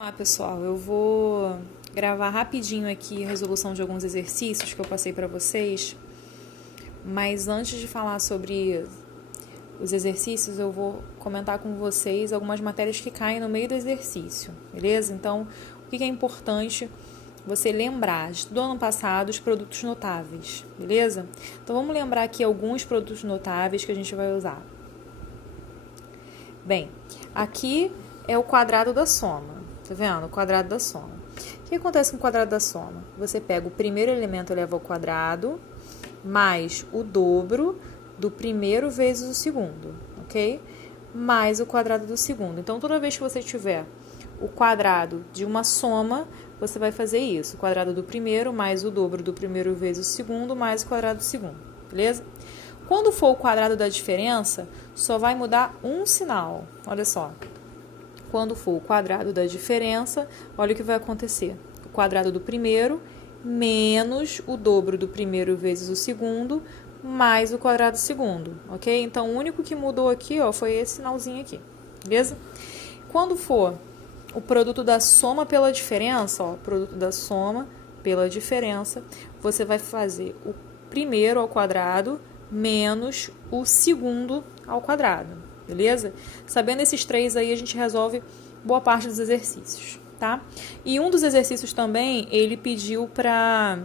Olá pessoal, eu vou gravar rapidinho aqui a resolução de alguns exercícios que eu passei para vocês, mas antes de falar sobre os exercícios, eu vou comentar com vocês algumas matérias que caem no meio do exercício, beleza? Então, o que é importante você lembrar do ano passado, os produtos notáveis, beleza? Então, vamos lembrar aqui alguns produtos notáveis que a gente vai usar. Bem, aqui é o quadrado da soma. Tá vendo? O quadrado da soma. O que acontece com o quadrado da soma? Você pega o primeiro elemento eleva ao quadrado, mais o dobro do primeiro vezes o segundo, ok? Mais o quadrado do segundo. Então, toda vez que você tiver o quadrado de uma soma, você vai fazer isso. O quadrado do primeiro mais o dobro do primeiro vezes o segundo, mais o quadrado do segundo, beleza? Quando for o quadrado da diferença, só vai mudar um sinal. Olha só. Quando for o quadrado da diferença, olha o que vai acontecer. O quadrado do primeiro menos o dobro do primeiro vezes o segundo, mais o quadrado do segundo, ok? Então, o único que mudou aqui, ó, foi esse sinalzinho aqui, beleza? Quando for o produto da soma pela diferença, ó, produto da soma pela diferença, você vai fazer o primeiro ao quadrado menos o segundo ao quadrado. Beleza? Sabendo esses três aí, a gente resolve boa parte dos exercícios, tá? E um dos exercícios também, ele pediu para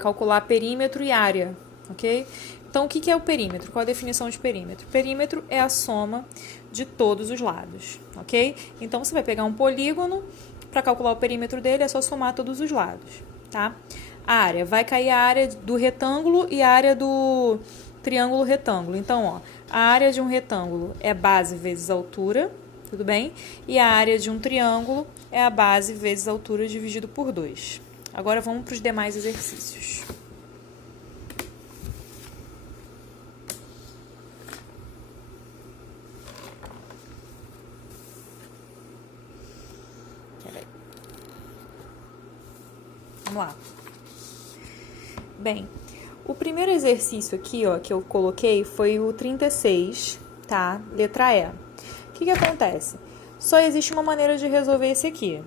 calcular perímetro e área, ok? Então, o que é o perímetro? Qual a definição de perímetro? Perímetro é a soma de todos os lados, ok? Então, você vai pegar um polígono, para calcular o perímetro dele, é só somar todos os lados, tá? A área, vai cair a área do retângulo e a área do triângulo retângulo. Então, ó, a área de um retângulo é base vezes altura, tudo bem? E a área de um triângulo é a base vezes altura dividido por 2. Agora vamos para os demais exercícios. Vamos lá. Bem, o primeiro exercício aqui, ó, que eu coloquei foi o 36, tá? Letra E. O que acontece? Só existe uma maneira de resolver esse aqui,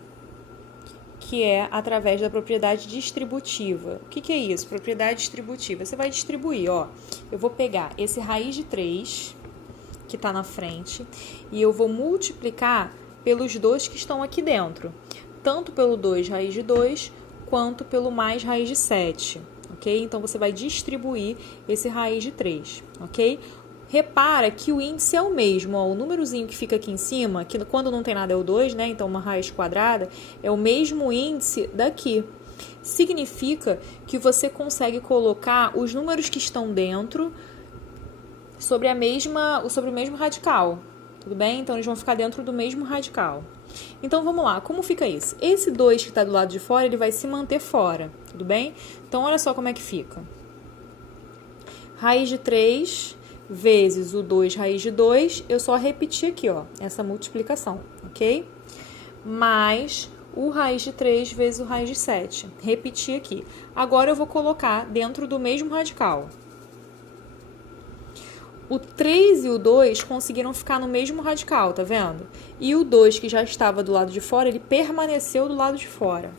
que é através da propriedade distributiva. O que é isso? Propriedade distributiva. Você vai distribuir, ó. Eu vou pegar esse raiz de 3, que está na frente, e eu vou multiplicar pelos 2 que estão aqui dentro. Tanto pelo 2 raiz de 2, quanto pelo mais raiz de 7. Ok? Então, você vai distribuir esse raiz de 3, ok? Repara que o índice é o mesmo, ó, o númerozinho que fica aqui em cima, que quando não tem nada é o 2, né? Então, uma raiz quadrada é o mesmo índice daqui. Significa que você consegue colocar os números que estão dentro sobre o mesmo radical, tudo bem? Então, eles vão ficar dentro do mesmo radical. Então, vamos lá. Como fica isso? Esse 2 que está do lado de fora, ele vai se manter fora, tudo bem? Então, olha só como é que fica. Raiz de 3 vezes o 2 raiz de 2, eu só repeti aqui, ó, essa multiplicação, ok? Mais o raiz de 3 vezes o raiz de 7. Repeti aqui. Agora, eu vou colocar dentro do mesmo radical. O 3 e o 2 conseguiram ficar no mesmo radical, tá vendo? E o 2, que já estava do lado de fora, ele permaneceu do lado de fora.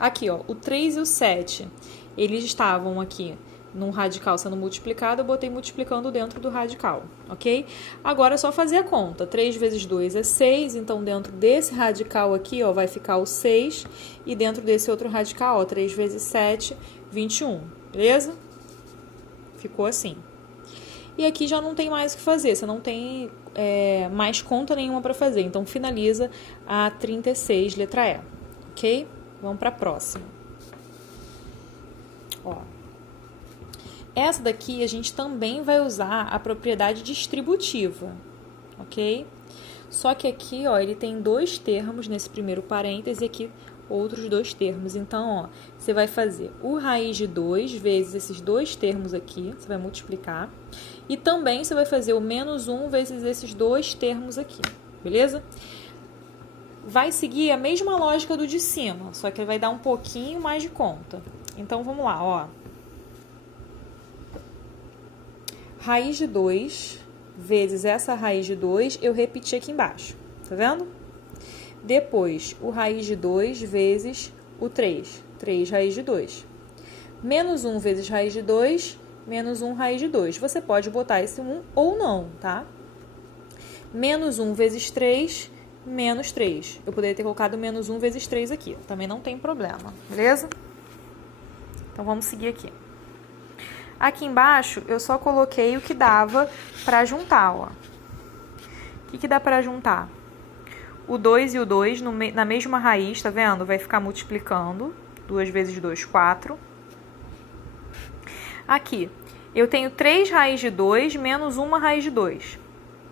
Aqui, ó, o 3 e o 7, eles estavam aqui num radical sendo multiplicado, eu botei multiplicando dentro do radical, ok? Agora é só fazer a conta. 3 vezes 2 é 6, então dentro desse radical aqui, ó, vai ficar o 6, e dentro desse outro radical, ó, 3 vezes 7, 21, beleza? Ficou assim. E aqui já não tem mais o que fazer, você não tem mais conta nenhuma para fazer. Então, finaliza a 36, letra E, ok? Vamos para a próxima. Ó. Essa daqui a gente também vai usar a propriedade distributiva, ok? Só que aqui, ó, ele tem 2 termos nesse primeiro parêntese e aqui outros 2 termos. Então, ó, você vai fazer o raiz de 2 vezes esses 2 termos aqui, você vai multiplicar. E também você vai fazer o menos 1 vezes esses 2 termos aqui, beleza? Vai seguir a mesma lógica do de cima, só que vai dar um pouquinho mais de conta. Então, vamos lá, ó. Raiz de 2 vezes essa raiz de 2, eu repeti aqui embaixo, tá vendo? Depois, o raiz de 2 vezes o 3. 3 raiz de 2. Menos 1 vezes raiz de 2, menos 1 raiz de 2. Você pode botar esse 1 ou não, tá? Menos 1 vezes 3, menos 3. Eu poderia ter colocado menos 1 vezes 3 aqui. Também não tem problema, beleza? Então, vamos seguir aqui. Aqui embaixo, eu só coloquei o que dava para juntar, ó. O que dá para juntar? O 2 e o 2 na mesma raiz, tá vendo? Vai ficar multiplicando. 2 vezes 2, 4. Aqui, eu tenho 3 raiz de 2 menos 1 raiz de 2.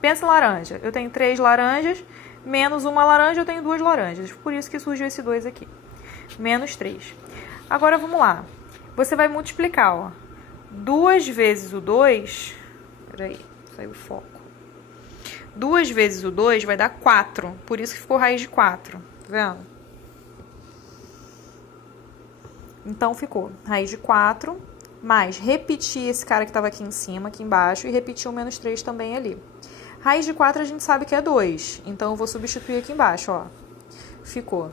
Pensa em laranja. Eu tenho 3 laranjas, menos 1 laranja, eu tenho 2 laranjas. Por isso que surgiu esse 2 aqui. Menos 3. Agora, vamos lá. Você vai multiplicar, ó. 2 vezes o 2... Peraí, saiu o foco. 2 vezes o 2 vai dar 4. Por isso que ficou raiz de 4. Tá vendo? Então, ficou raiz de 4, mais repetir esse cara que estava aqui em cima, aqui embaixo, e repetir o menos 3 também ali. Raiz de 4 a gente sabe que é 2. Então, eu vou substituir aqui embaixo, ó. Ficou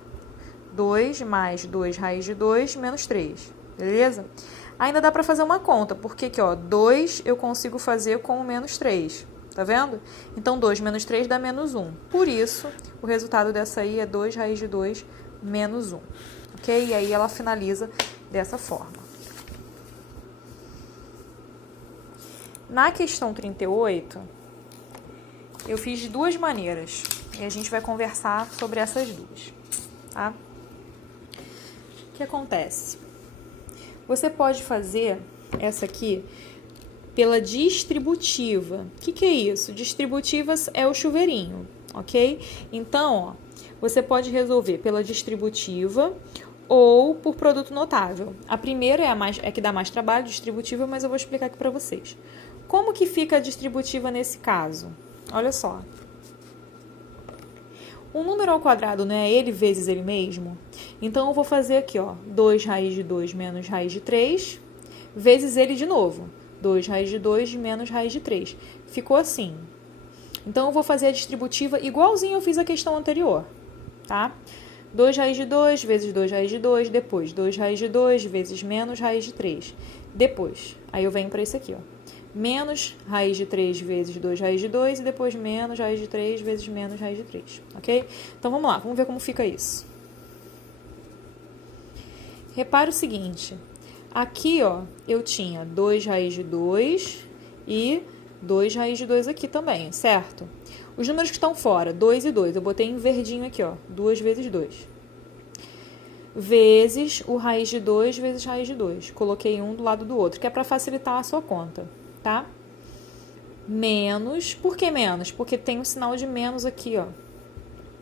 2 mais 2 raiz de 2 menos 3. Beleza? Ainda dá para fazer uma conta, porque aqui, ó, 2 eu consigo fazer com o menos 3. Tá vendo? Então, 2 menos 3 dá menos 1. Por isso, o resultado dessa aí é 2 raiz de 2 menos 1. Ok? E aí, ela finaliza dessa forma. Na questão 38, eu fiz de duas maneiras. E a gente vai conversar sobre essas duas. Tá? O que acontece? Você pode fazer essa aqui pela distributiva. O que é isso? Distributivas é o chuveirinho, ok? Então, ó, você pode resolver pela distributiva ou por produto notável. A primeira é que dá mais trabalho, distributiva, mas eu vou explicar aqui para vocês. Como que fica a distributiva nesse caso? Olha só. O número ao quadrado não é ele vezes ele mesmo? Então, eu vou fazer aqui, ó, 2 raiz de 2 menos raiz de 3, vezes ele de novo. 2 raiz de 2 menos raiz de 3. Ficou assim. Então, eu vou fazer a distributiva igualzinho eu fiz a questão anterior, tá? 2 raiz de 2 vezes 2 raiz de 2, depois 2 raiz de 2 vezes menos raiz de 3. Depois, aí eu venho para esse aqui, ó. Menos raiz de 3 vezes 2 raiz de 2 e depois menos raiz de 3 vezes menos raiz de 3, ok? Então, vamos lá, vamos ver como fica isso. Repara o seguinte, aqui, ó, eu tinha 2 raiz de 2 e 2 raiz de 2 aqui também, certo? Os números que estão fora, 2 e 2, eu botei em verdinho aqui, ó, 2 vezes 2. Vezes o raiz de 2 vezes raiz de 2. Coloquei um do lado do outro, que é para facilitar a sua conta, tá? Menos, por que menos? Porque tem um sinal de menos aqui, ó.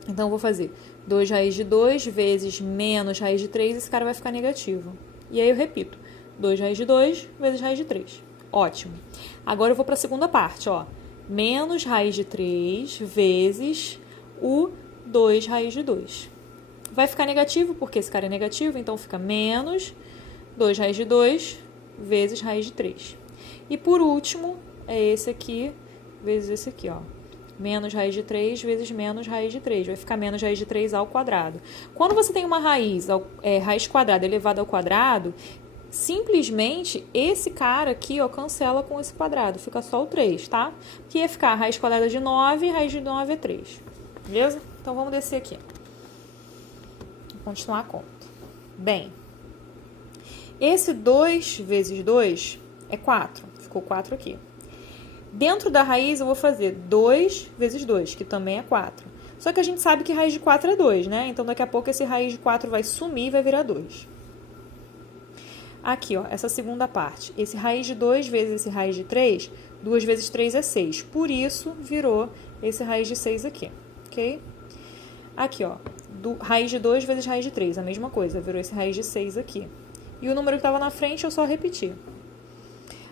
Então, eu vou fazer 2 raiz de 2 vezes menos raiz de 3, esse cara vai ficar negativo. E aí, eu repito, 2 raiz de 2 vezes raiz de 3. Ótimo. Agora, eu vou para a segunda parte, ó. Menos raiz de 3 vezes o 2 raiz de 2. Vai ficar negativo, porque esse cara é negativo, então fica menos 2 raiz de 2 vezes raiz de 3. E por último, é esse aqui vezes esse aqui, ó. Menos raiz de 3 vezes menos raiz de 3. Vai ficar menos raiz de 3 ao quadrado. Quando você tem uma raiz quadrada elevada ao quadrado, simplesmente esse cara aqui, ó, cancela com esse quadrado. Fica só o 3, tá? Que ia ficar raiz quadrada de 9, raiz de 9 é 3. Beleza? Então, vamos descer aqui. Vou continuar a conta. Bem, esse 2 vezes 2 é 4. Ficou 4 aqui. Dentro da raiz, eu vou fazer 2 vezes 2, que também é 4. Só que a gente sabe que raiz de 4 é 2, né? Então, daqui a pouco, esse raiz de 4 vai sumir e vai virar 2. Aqui, ó, essa segunda parte. Esse raiz de 2 vezes esse raiz de 3, 2 vezes 3 é 6. Por isso, virou esse raiz de 6 aqui, ok? Aqui, ó, raiz de 2 vezes raiz de 3, a mesma coisa. Virou esse raiz de 6 aqui. E o número que estava na frente, eu só repeti.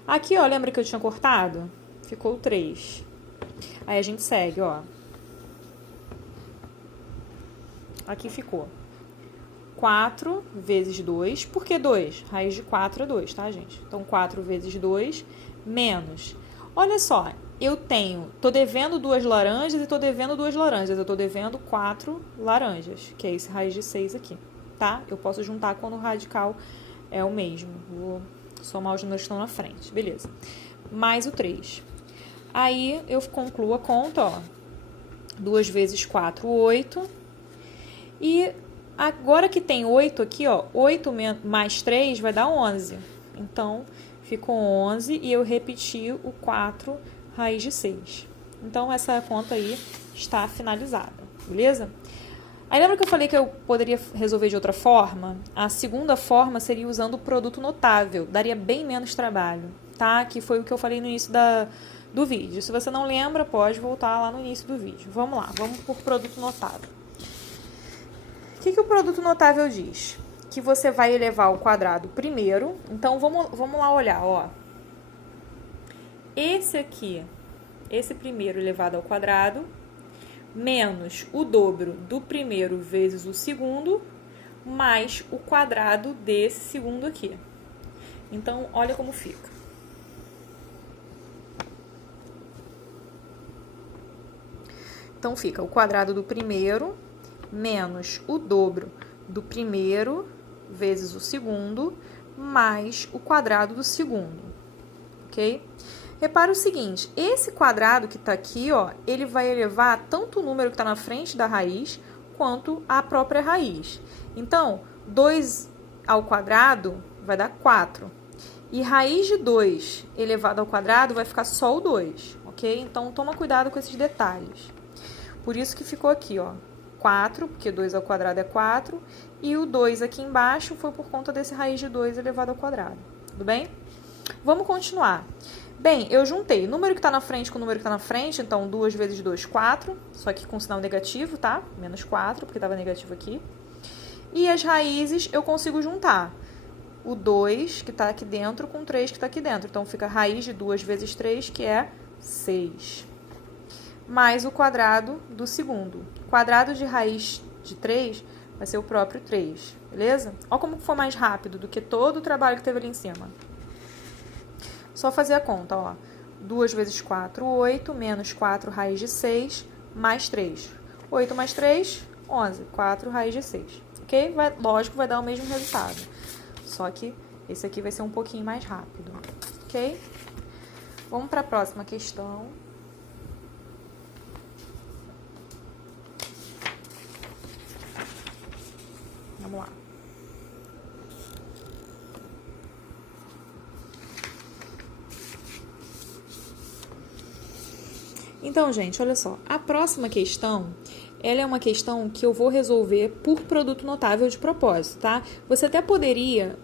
Aqui, ó, lembra que eu tinha cortado? Ficou 3. Aí a gente segue, ó. Aqui ficou 4 vezes 2. Por que 2? Raiz de 4 é 2, tá, gente? Então, 4 vezes 2 menos. Olha só, eu tô devendo 2 laranjas e tô devendo 2 laranjas. Eu tô devendo 4 laranjas, que é esse raiz de 6 aqui, tá? Eu posso juntar quando o radical é o mesmo. Vou somar os números que estão na frente, beleza. Mais o 3. Aí, eu concluo a conta, ó. 2 vezes 4, 8. E agora que tem 8 aqui, ó, 8 mais 3 vai dar 11. Então, ficou 11 e eu repeti o 4 raiz de 6. Então, essa conta aí está finalizada, beleza? Aí, lembra que eu falei que eu poderia resolver de outra forma? A segunda forma seria usando o produto notável. Daria bem menos trabalho, tá? Que foi o que eu falei no início do vídeo. Se você não lembra, pode voltar lá no início do vídeo. Vamos lá, vamos por produto notável. O que o produto notável diz? Que você vai elevar ao quadrado primeiro. Então, vamos lá olhar, ó. Esse aqui, esse primeiro elevado ao quadrado, menos o dobro do primeiro vezes o segundo, mais o quadrado desse segundo aqui. Então, olha como fica. Então, fica o quadrado do primeiro menos o dobro do primeiro vezes o segundo, mais o quadrado do segundo, ok? Repara o seguinte, esse quadrado que está aqui, ó, ele vai elevar tanto o número que está na frente da raiz, quanto a própria raiz. Então, 2 ao quadrado vai dar 4. E raiz de 2 elevado ao quadrado vai ficar só o 2, ok? Então, toma cuidado com esses detalhes. Por isso que ficou aqui, ó, 4, porque 2 ao quadrado é 4, e o 2 aqui embaixo foi por conta desse raiz de 2 elevado ao quadrado, tudo bem? Vamos continuar. Bem, eu juntei o número que está na frente com o número que está na frente, então 2 vezes 2, 4, só que com sinal negativo, tá? Menos 4, porque estava negativo aqui. E as raízes eu consigo juntar o 2 que está aqui dentro com o 3 que está aqui dentro. Então, fica raiz de 2 vezes 3, que é 6. Mais o quadrado do segundo. O quadrado de raiz de 3 vai ser o próprio 3, beleza? Olha como foi mais rápido do que todo o trabalho que teve ali em cima. Só fazer a conta, ó. 2 vezes 4, 8, menos 4 raiz de 6, mais 3. 8 mais 3, 11. 4 raiz de 6, ok? Lógico, vai dar o mesmo resultado. Só que esse aqui vai ser um pouquinho mais rápido, ok? Vamos para a próxima questão. Vamos lá. Então, gente, olha só. A próxima questão, ela é uma questão que eu vou resolver por produto notável de propósito, tá? Você até poderia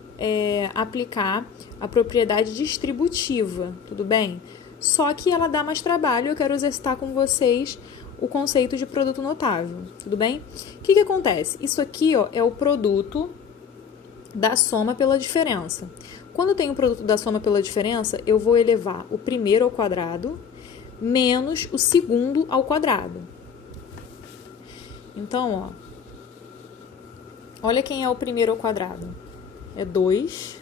aplicar a propriedade distributiva, tudo bem? Só que ela dá mais trabalho, eu quero exercitar com vocês o conceito de produto notável, tudo bem? O que acontece? Isso aqui, ó, é o produto da soma pela diferença. Quando eu tenho o produto da soma pela diferença, eu vou elevar o primeiro ao quadrado menos o segundo ao quadrado. Então, ó, olha quem é o primeiro ao quadrado. É 2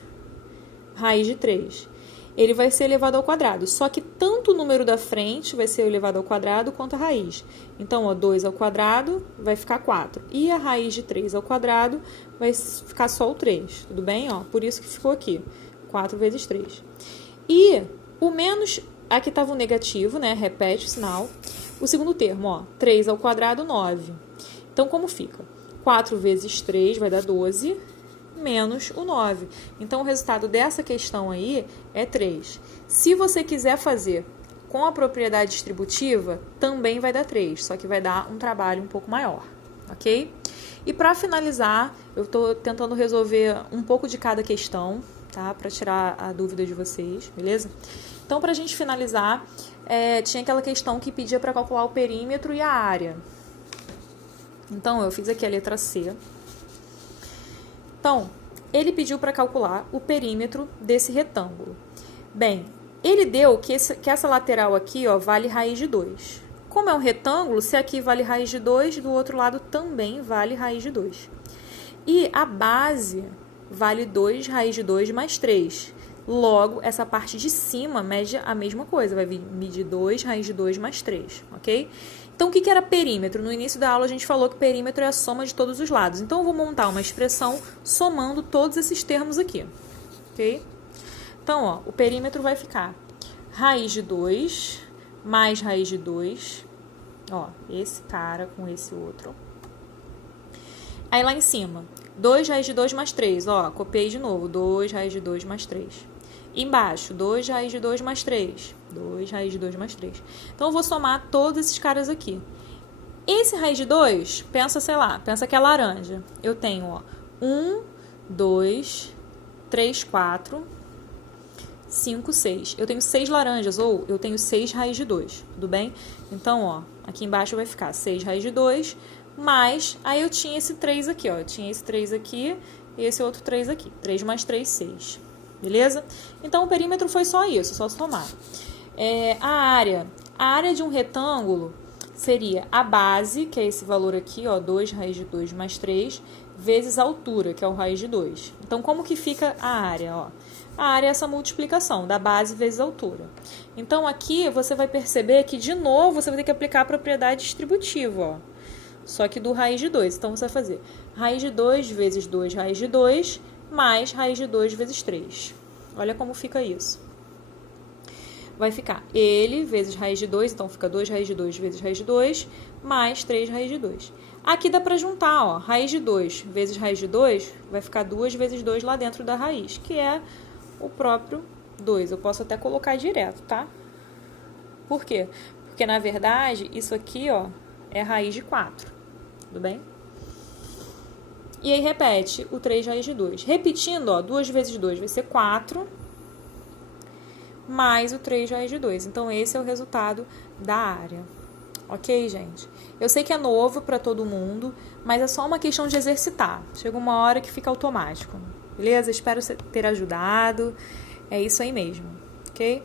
raiz de 3. Ele vai ser elevado ao quadrado, só que tanto o número da frente vai ser elevado ao quadrado quanto a raiz. Então, ó, 2 ao quadrado vai ficar 4. E a raiz de 3 ao quadrado vai ficar só o 3, tudo bem? Ó, por isso que ficou aqui, 4 vezes 3. E o menos, aqui estava o negativo, né? Repete o sinal. O segundo termo, ó, 3 ao quadrado, 9. Então, como fica? 4 vezes 3 vai dar 12, menos o 9. Então, o resultado dessa questão aí é 3. Se você quiser fazer com a propriedade distributiva, também vai dar 3, só que vai dar um trabalho um pouco maior, ok? E para finalizar, eu estou tentando resolver um pouco de cada questão, tá? Para tirar a dúvida de vocês, beleza? Então, para a gente finalizar, tinha aquela questão que pedia para calcular o perímetro e a área. Então, eu fiz aqui a letra C. Então, ele pediu para calcular o perímetro desse retângulo. Bem, ele deu que essa lateral aqui, ó, vale raiz de 2. Como é um retângulo, se aqui vale raiz de 2, do outro lado também vale raiz de 2. E a base vale 2 raiz de 2 mais 3. Logo, essa parte de cima mede a mesma coisa, vai medir 2 raiz de 2 mais 3, ok? Então, o que era perímetro? No início da aula a gente falou que perímetro é a soma de todos os lados. Então, eu vou montar uma expressão somando todos esses termos aqui, ok? Então, ó, o perímetro vai ficar raiz de 2 mais raiz de 2, ó, esse cara com esse outro. Aí, lá em cima, 2 raiz de 2 mais 3, ó, copiei de novo, 2 raiz de 2 mais 3. Embaixo, 2 raiz de 2 mais 3, 2 raiz de 2 mais 3. Então, eu vou somar todos esses caras aqui. Esse raiz de 2, pensa, sei lá, pensa que é laranja. Eu tenho, ó, 1, 2, 3, 4, 5, 6. Eu tenho 6 laranjas, ou eu tenho 6 raiz de 2, tudo bem? Então, ó, aqui embaixo vai ficar 6 raiz de 2, mais, aí eu tinha esse 3 aqui, ó, eu tinha esse 3 aqui e esse outro 3 aqui. 3 mais 3, 6. Beleza? Então, o perímetro foi só isso, só somar. A área de um retângulo seria a base, que é esse valor aqui, ó, 2 raiz de 2 mais 3, vezes a altura, que é o raiz de 2. Então, como que fica a área, ó? A área é essa multiplicação da base vezes a altura. Então, aqui você vai perceber que, de novo, você vai ter que aplicar a propriedade distributiva, ó. Só que do raiz de 2. Então, você vai fazer raiz de 2 vezes 2 raiz de 2 mais raiz de 2 vezes 3. Olha como fica isso. Vai ficar ele vezes raiz de 2, então fica 2 raiz de 2 vezes raiz de 2, mais 3 raiz de 2. Aqui dá para juntar, ó, raiz de 2 vezes raiz de 2, vai ficar 2 vezes 2 lá dentro da raiz, que é o próprio 2. Eu posso até colocar direto, tá? Por quê? Porque, na verdade, isso aqui, ó, é raiz de 4, tudo bem? E aí, repete o 3 raiz de 2. Repetindo, ó, 2 vezes 2 vai ser 4, mais o 3 raiz de 2. Então, esse é o resultado da área. Ok, gente? Eu sei que é novo para todo mundo, mas é só uma questão de exercitar. Chega uma hora que fica automático. Beleza? Espero ter ajudado. É isso aí mesmo. Ok?